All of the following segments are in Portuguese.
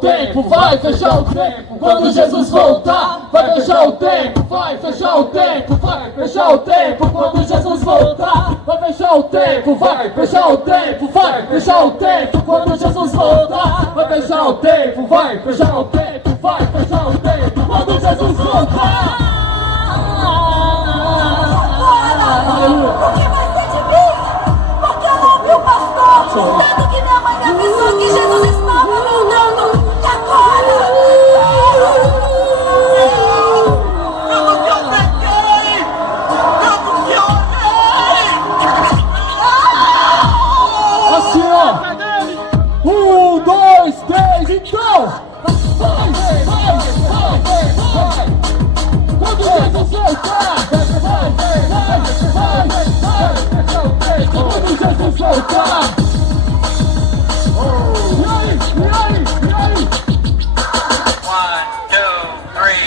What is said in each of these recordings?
Tempo, vai fechar o tempo. Quando Jesus voltar, vai fechar o tempo. Vai fechar o tempo, vai fechar o tempo. Quando Jesus voltar, vai fechar o tempo. Vai fechar o tempo, vai fechar o tempo. Quando Jesus voltar, vai fechar o tempo. Vai fechar o tempo, vai fechar o tempo. Quando Jesus voltar. O que vai ser de mim? Porque eu não ouvi o pastor. Tanto que minha mãe me avisou que Jesus estava voltando. E agora? Tanto que eu peguei! Tanto que eu errei! Assim, ó. 1, 2, 3, então! Vai, vai, vai, vai! Quando Jesus voltar! Quando Jesus voltar! E aí? 1, 2, 3.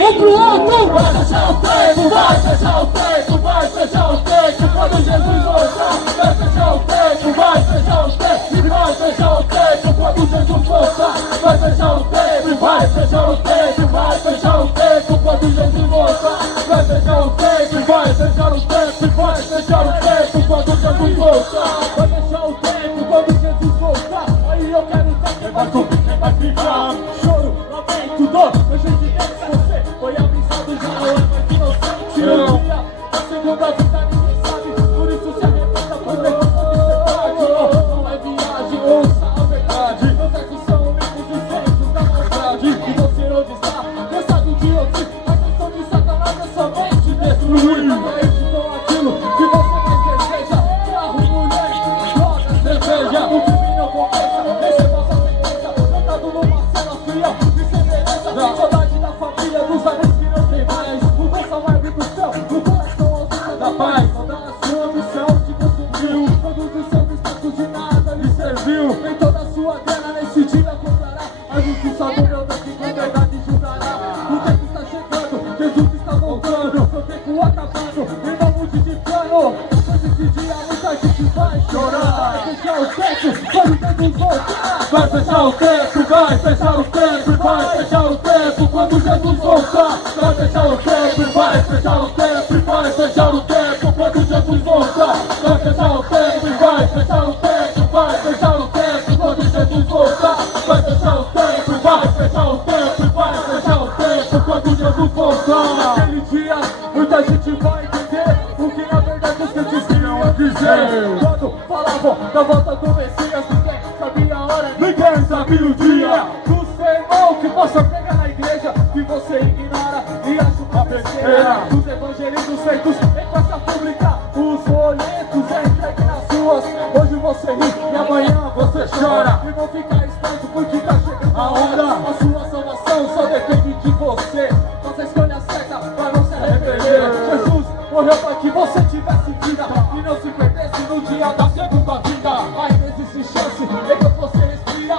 Um pro outro! Vai fechar o tempo, vai fechar o tempo, vai fechar o tempo. Quando Jesus voltar, vai fechar o tempo, vai fechar o tempo, vai fechar o tempo. Quando Jesus voltar, vai fechar o tempo, vai fechar o tempo, vai fechar o tempo. Quando Jesus voltar, vai fechar o tempo, vai fechar o tempo, vai fechar o tempo. Quando Jesus voltar, vai fechar o tempo. Quando Jesus voltar, aí eu quero ver quem vai subir, quem vai ficar. Choro, lamento, dor, eu já te dei você. Foi avisado já, não é mais inocente. Um dia, a segunda vida ninguém sabe. Por isso se arrependa, pois levanta de ser tarde. Não é viagem, ouça a verdade. Meus versos são livres e feitos da maldade. E você onde está, cansado de ouvir. A questão de Satanás é somente destruir. Não é isso com aquilo que você mais deseja. Carro, mulher, droga, cerveja. O crime não compensa, receba sua sentença. Cantado numa cela fria, de semelhança. Saudade da família, dos amigos que não tem mais. O coração leve do céu, o coração ausente da paz. Toda a sua missão te consumiu. Todos os seus esforços de nada lhe serviu. Nem toda a sua grana nesse dia comprará. A justiça do meu Deus que com verdade julgará. O tempo está chegando, Jesus está voltando. Seu tempo acabando, e não mude de plano. Pois esse dia muita gente vai chorar. Vai fechar o tempo, quando Jesus voltar. Vai fechar o tempo, vai fechar o tempo, vai fechar o tempo. Quando Jesus voltar, vai fechar o tempo, vai fechar o tempo, vai fechar o tempo. Quando Jesus voltar, vai fechar o tempo, vai fechar o tempo, vai fechar o tempo. Quando Jesus voltar, vai fechar o tempo, vai fechar o tempo, vai fechar o tempo. Quando Jesus voltar, naquele dia, muita gente vai entender o que na verdade os crentes queriam dizer. Quando falavam da volta do Messias, ninguém sabia a hora, ninguém sabia o dia. Do sermão que possa pegar na igreja, que você ignora e acha uma besteira. Dos evangelhos feitos em praça pública, os boletos entregues nas ruas. Hoje você ri e amanhã você chora. E não fica esperto porque tá chegando a hora. A sua salvação só depende de você. Faça a escolha certa pra não se arrepender. Jesus morreu pra que você tivesse vida e não se perdesse no dia da segunda vida. Ainda existe chance enquanto você respira.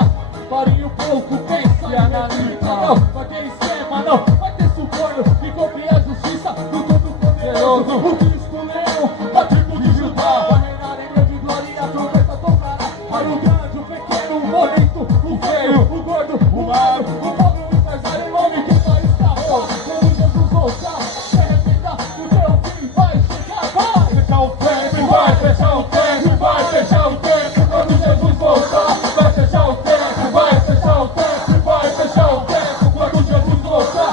Pare um pouco, pense e analisa. Não vai ter esquema, não vai ter suborno. E cumprir a justiça do Todo-Poderoso. O Cristo Leão, da tribo de Judá, vai reinar em grande glória e a trombeta tocará. Para o grande, o pequeno, o bonito, o feio, o gordo, o magro, o pobre, o empresário, o nome que vai estar bom. Quando Jesus voltar, se arrependa, o teu fim vai chegar. Vai fechar o tempo, vai fechar o tempo, vai fechar o tempo. Quando Jesus voltar, vai fechar o tempo, vai fechar o tempo, vai fechar o tempo. Quando Jesus voltar,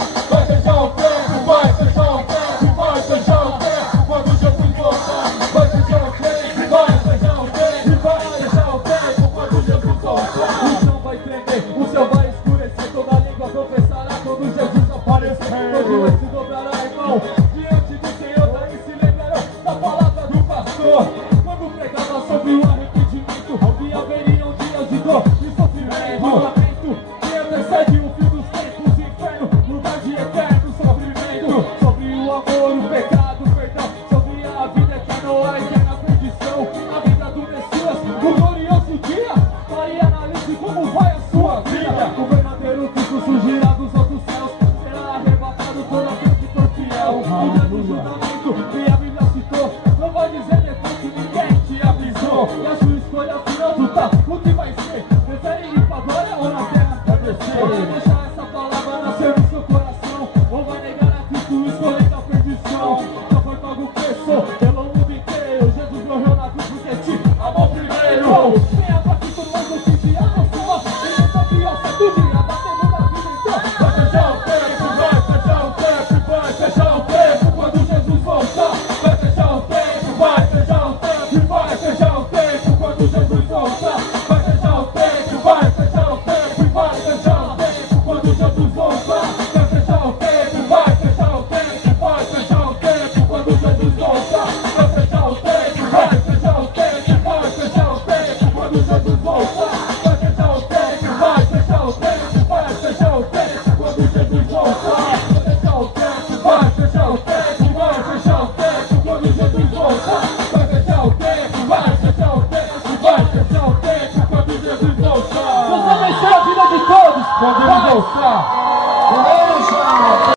vai deixar essa palavra nascer no seu coração, ou vai negar a Cristo e escolher a perdição. Não foi algo que sou, pelo mundo inteiro. Jesus morreu na cruz porque te amou primeiro. Venha pra Cristo, mas não se te aproxima. Ele só criança do dia da segunda vida. Então vai fechar o tempo, vai fechar o tempo, vai fechar o tempo quando Jesus voltar. Vai fechar o tempo, vai fechar o tempo, vai fechar o tempo quando Jesus voltar. Vai fechar o tempo, vai fechar o tempo, vai fechar o tempo quando Jesus voltar. Vai fechar o tempo, vai fechar o tempo, vai fechar o tempo quando Jesus voltar. Vai fechar o tempo, vai fechar o tempo, vai fechar o tempo quando Jesus voltar. Vai fechar o tempo, vai fechar o tempo, vai fechar o tempo quando Jesus voltar. Vai fechar o tempo, vai fechar o tempo, vai fechar o tempo quando Jesus voltar. Vai fechar o tempo, vai fechar o tempo, vai fechar o tempo quando Jesus voltar. Você vai ser a vida de todos quando ele voltar.